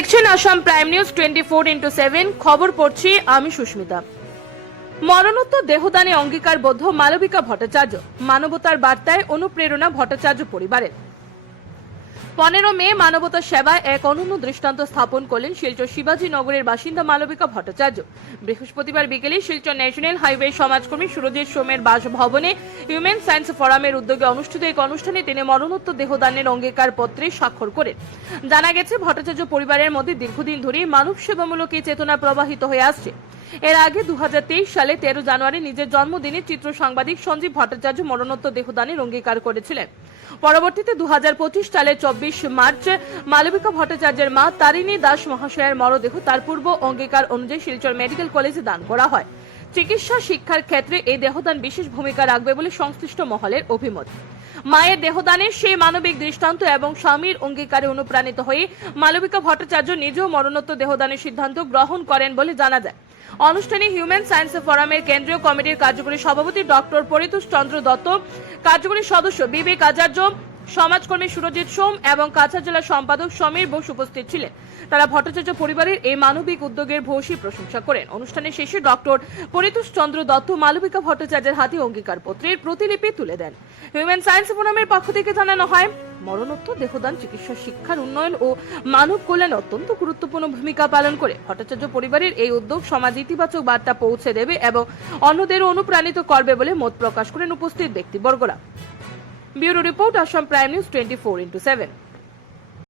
দেখছেন Assam prime news 24x7 খবর পড়ছি আমি সুস্মিতা। মরণোত্তর দেহদানে অঙ্গীকারবদ্ধ মালবিকা ভট্টাচার্য, মানবতার বার্তায় অনুপ্রেরণা ভট্টাচার্য পরিবারের। 15 মে মানবতা সেবায় এক অনন্য দৃষ্টান্ত স্থাপন করলেন শিলচর শিবাজী নগরের বাসিন্দা মালবিকা ভট্টাচার্য। বৃহস্পতিবার বিকেলে শিলচর ন্যাশনাল হাইওয়ে সমাজকর্মী সুরজিৎ সোমের বাসভবনে হিউম্যান সায়েন্স ফোরামের উদ্যোগে অনুষ্ঠিত এক অনুষ্ঠানে তিনি মরণোত্তর দেহদানের অঙ্গীকার পত্রে স্বাক্ষর করেন। জানা গেছে, ভট্টাচার্য পরিবারের মধ্যে দীর্ঘদিন ধরে মানব সেবামূলক এই চেতনা প্রবাহিত হয়ে আসছে। এর আগে 2023 সালে 13 জানুয়ারি নিজের জন্মদিনে চিত্র সাংবাদিক সঞ্জীব ভট্টাচার্য মরণোত্তর দেহদানের অঙ্গীকার করেছিলেন। পরবর্তীতে 2025 সালের 24 মার্চ মালবিকা ভট্টাচার্যের মা তারিণী দাস মহাশয়ের মরদেহ তার পূর্ব অঙ্গীকার অনুযায়ী শিলচর মেডিকেল কলেজে দান করা হয়। চিকিৎসা শিক্ষার ক্ষেত্রে এই দেহদান বিশেষ ভূমিকা রাখবে বলে সংশ্লিষ্ট মহলের অভিমত। মায়ের দেহদানের সেই মানবিক দৃষ্টান্ত এবং স্বামীর অঙ্গীকারে অনুপ্রাণিত হয়ে মালবিকা ভট্টাচার্য নিজেও মরণোত্তর দেহদানের সিদ্ধান্ত গ্রহণ করেন বলে জানা যায়। অনুষ্ঠানে হিউম্যান সায়েন্স ফোরামের কেন্দ্রীয় কমিটির কার্যকরী সভাপতি ডক্টর পরিতোষ চন্দ্র দত্ত, কার্যকরী সদস্য বিবেক আচার্য, সমাজকর্মী সুরজিৎ সোম এবং কাছাড় জেলা সম্পাদক সমীর বোস উপস্থিত ছিলেন। তারা ভট্টাচার্য পরিবারের এই মানবিক উদ্যোগের ভূয়সী প্রশংসা করেন। অনুষ্ঠানের শেষে ডক্টর পরিতোষ চন্দ্র দত্ত মালবিকা ভট্টাচার্যের হাতে অঙ্গীকারপত্রের প্রতিলিপি তুলে দেন। হিউম্যান সায়েন্স ফোরামের পক্ষ থেকে জানানো হয়, মরণোত্তর দেহদান চিকিৎসা শিক্ষার উন্নয়ন ও মানব কল্যাণে অত্যন্ত গুরুত্বপূর্ণ ভূমিকা পালন করে। ভট্টাচার্য পরিবারের এই উদ্যোগ সমাজে ইতিবাচক বার্তা পৌঁছে দেবে এবং অন্যদেরও অনুপ্রাণিত করবে বলে মত প্রকাশ করেন উপস্থিত ব্যক্তিবর্গরা। Bureau report, Assam prime news 24x7।